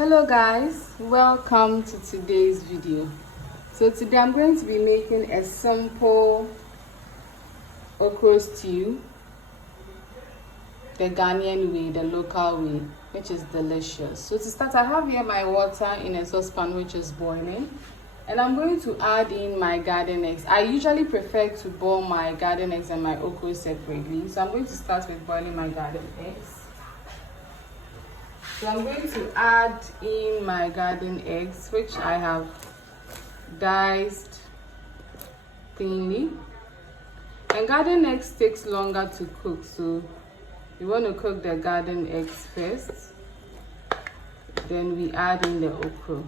Hello guys, welcome to today's video. So today I'm going to be making a simple okra stew the Ghanaian way, the local way, which is delicious. So to start, I have here my water in a saucepan which is boiling, and I'm going to add in my garden eggs. I usually prefer to boil my garden eggs and my okra separately, so I'm going to start with boiling my garden eggs. So I'm going to add in my garden eggs, which I have diced thinly. And garden eggs takes longer to cook, so you want to cook the garden eggs first. Then we add in the okra.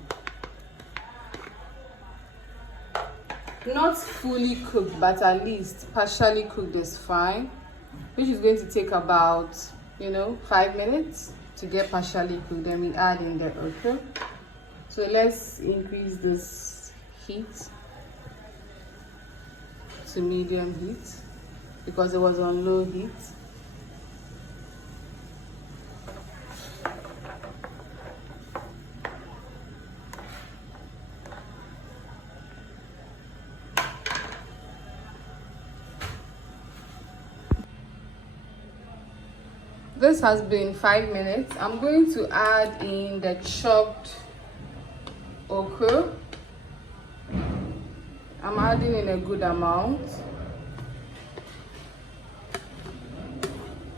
Not fully cooked, but at least partially cooked is fine, which is going to take about 5 minutes to get partially cooked. Then we add in the okra. So let's increase this heat to medium heat because it was on low heat. This has been 5 minutes. I'm going to add in the chopped okra. I'm adding in a good amount.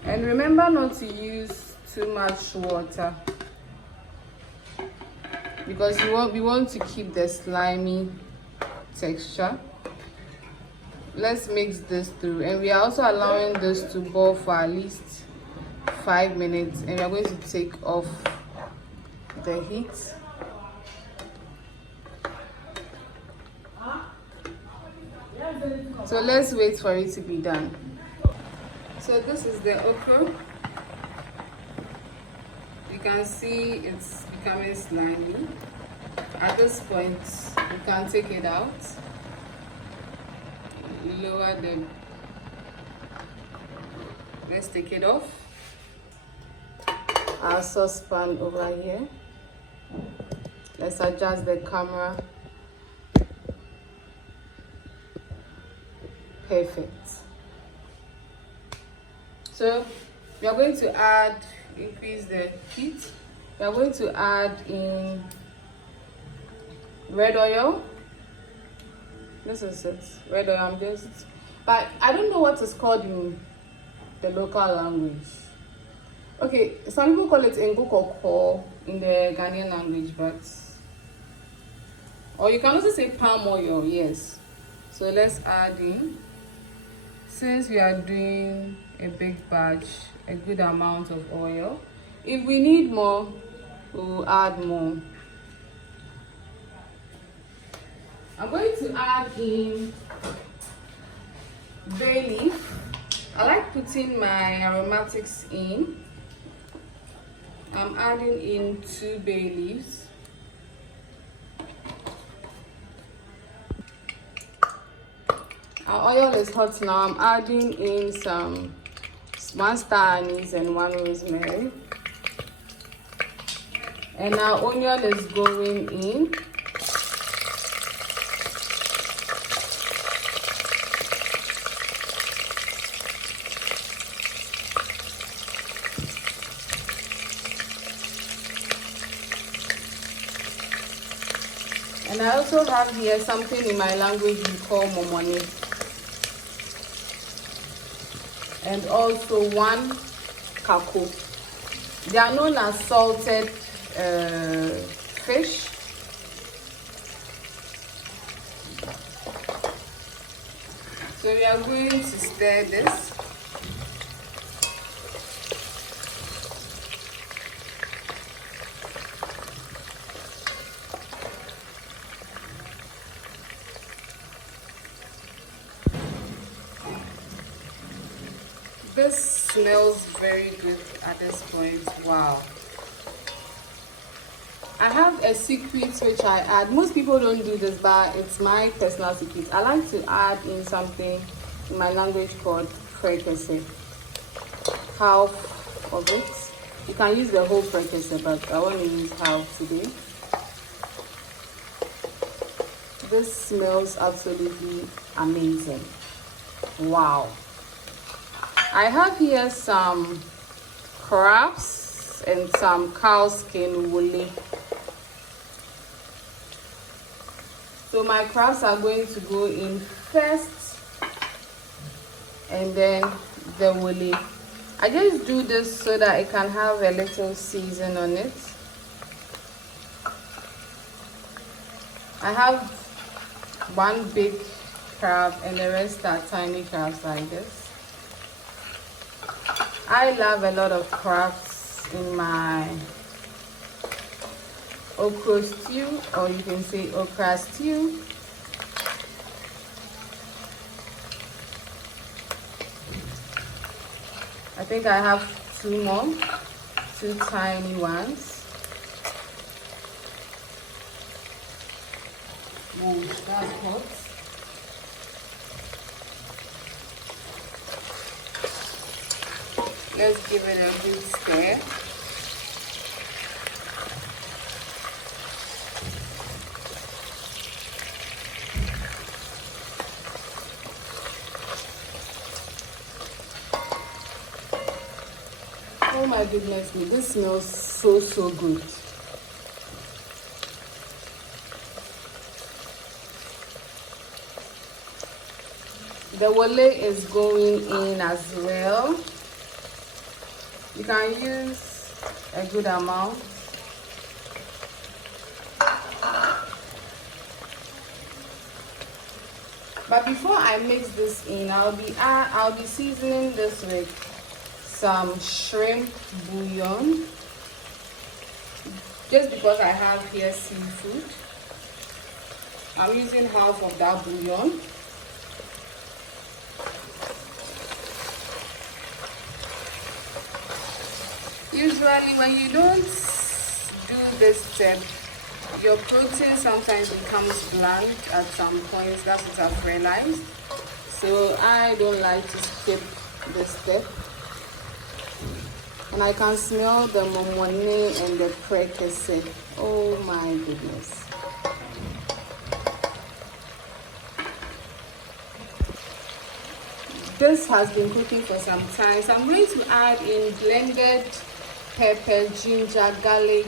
And remember not to use too much water because we want to keep the slimy texture. Let's mix this through, and we are also allowing this to boil for at least 5 minutes, and we are going to take off the heat. So let's wait for it to be done. So this is the okra. You can see it's becoming slimy. At this point, you can take it out. Lower the. Let's take it off. Our saucepan over here. Let's adjust the camera. Perfect. So we are going to increase the heat. We are going to add in red oil. This is it, red oil. But I don't know what it's called in the local language. Okay, some people call it ngukoko in the Ghanaian language, or you can also say palm oil, yes. So let's add in, since we are doing a big batch, a good amount of oil. If we need more, we'll add more. I'm going to add in bay leaf. I like putting my aromatics in. I'm adding in 2 bay leaves. Our oil is hot now. I'm adding in 1 star anise and 1 rosemary. And our onion is going in. And I also have here something in my language we call momoni. And also 1 kako. They are known as salted fish. So we are going to stir this. This smells very good at this point. Wow. I have a secret which I add. Most people don't do this, but it's my personal secret. I like to add in something in my language called fricase. Half of it. You can use the whole precursor, but I want to use half today. This smells absolutely amazing. Wow. I have here some crabs and some cow skin woolly. So my crabs are going to go in first, and then the woolly. I just do this so that it can have a little season on it. I have one big crab and the rest are tiny crabs like this. I love a lot of crabs in my okra stew, or you can say okra stew. I think I have two tiny ones. Oh, that's hot. Let's give it a good stir. Oh my goodness me, this smells so good. The wole is going in as well. You can use a good amount. But before I mix this in, I'll be seasoning this with some shrimp bouillon, just because I have here seafood. I'm using half of that bouillon. Usually when you don't do this step, your protein sometimes becomes bland at some points. That's what I've realized. So I don't like to skip this step. And I can smell the momone and the precursor. Oh my goodness. This has been cooking for some time. So I'm going to add in blended pepper, ginger, garlic,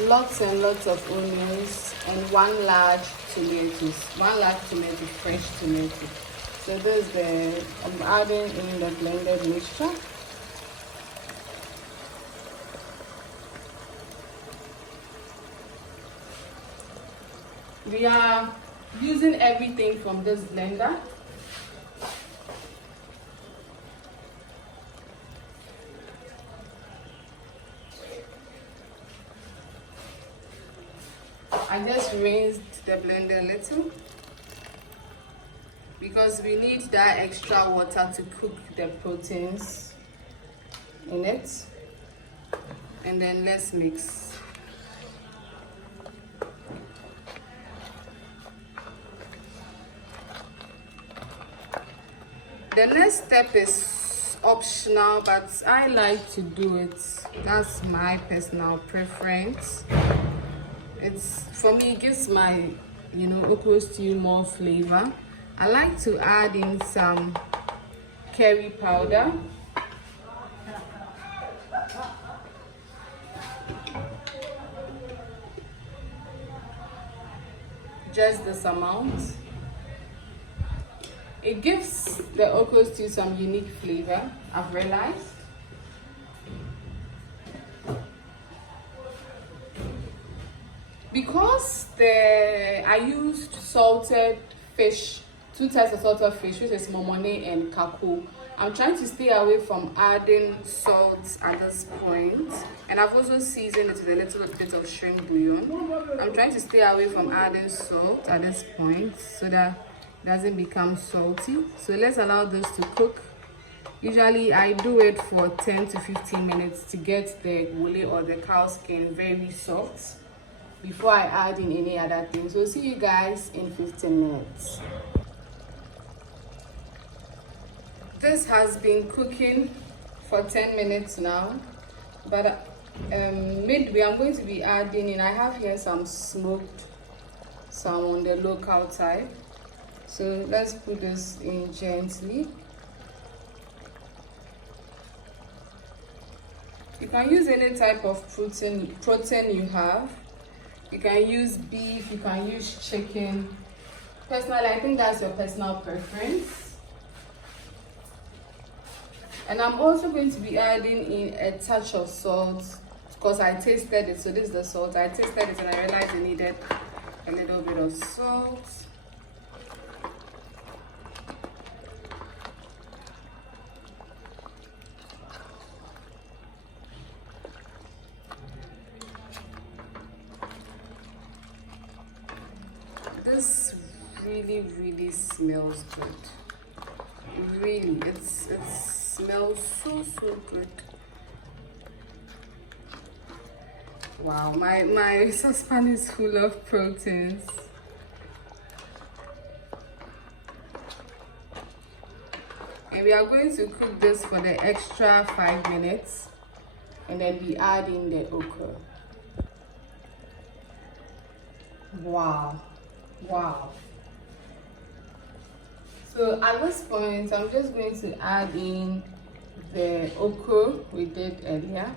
lots and lots of onions, and one large tomato, fresh tomato. So I'm adding in the blended mixture. We are using everything from this blender. I just rinsed the blender a little because we need that extra water to cook the proteins in it. And then let's mix. The next step is optional, but I like to do it. That's my personal preference. For me, it gives my, okra stew more flavor. I like to add in some curry powder. Just this amount. It gives the okra stew some unique flavor, I've realized. Because I used salted fish, 2 types of salted fish, which is momone and kako. I'm trying to stay away from adding salt at this point. And I've also seasoned it with a little bit of shrimp bouillon. I'm trying to stay away from adding salt at this point so that it doesn't become salty. So let's allow this to cook. Usually I do it for 10 to 15 minutes to get the woolly or the cow skin very soft before I add in any other thing. So see you guys in 15 minutes. This has been cooking for 10 minutes now. But midway I'm going to be adding in, I have here some smoked salmon on the local type. So let's put this in gently. You can use any type of protein you have. You can use beef, you can use chicken. Personally, I think that's your personal preference. And I'm also going to be adding in a touch of salt because I tasted it. So this is the salt. I tasted it and I realized I needed a little bit of salt. This really smells good. Really, it smells so good. Wow, my saucepan is full of proteins. And we are going to cook this for the extra 5 minutes and then be adding the okra. Wow. So at this point, I'm just going to add in the okra we did earlier,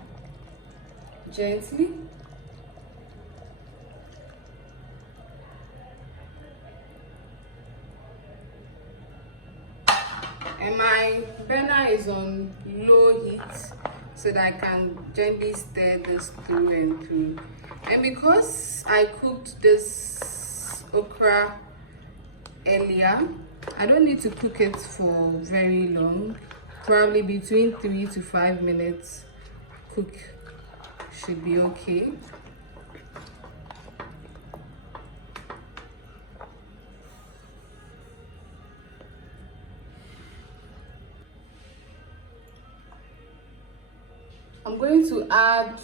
gently. And my burner is on low heat so that I can gently stir this through and through. And because I cooked this okra earlier, I don't need to cook it for very long. Probably between 3 to 5 minutes cook should be okay. I'm going to add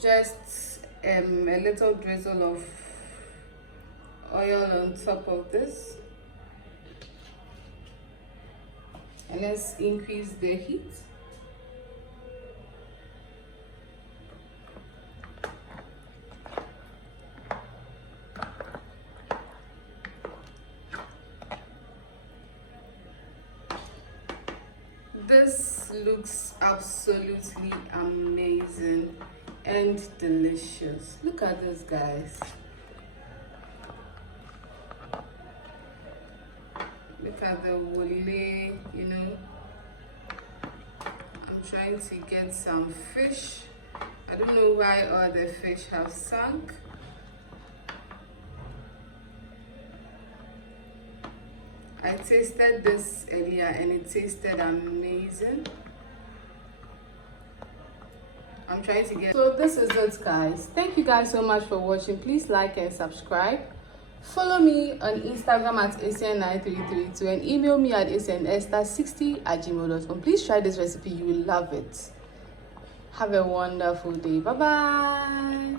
just a little drizzle of oil on top of this, and let's increase the heat. This looks absolutely amazing and delicious. Look at this, guys. Look at the wole, you know. I'm trying to get some fish. I don't know why all the fish have sunk. I tasted this earlier and it tasted amazing. I'm trying to get... So this is it, guys. Thank you guys so much for watching. Please like and subscribe. Follow me on Instagram at ACN9332 and email me at acnester60@gmail.com. Please try this recipe. You will love it. Have a wonderful day. Bye-bye.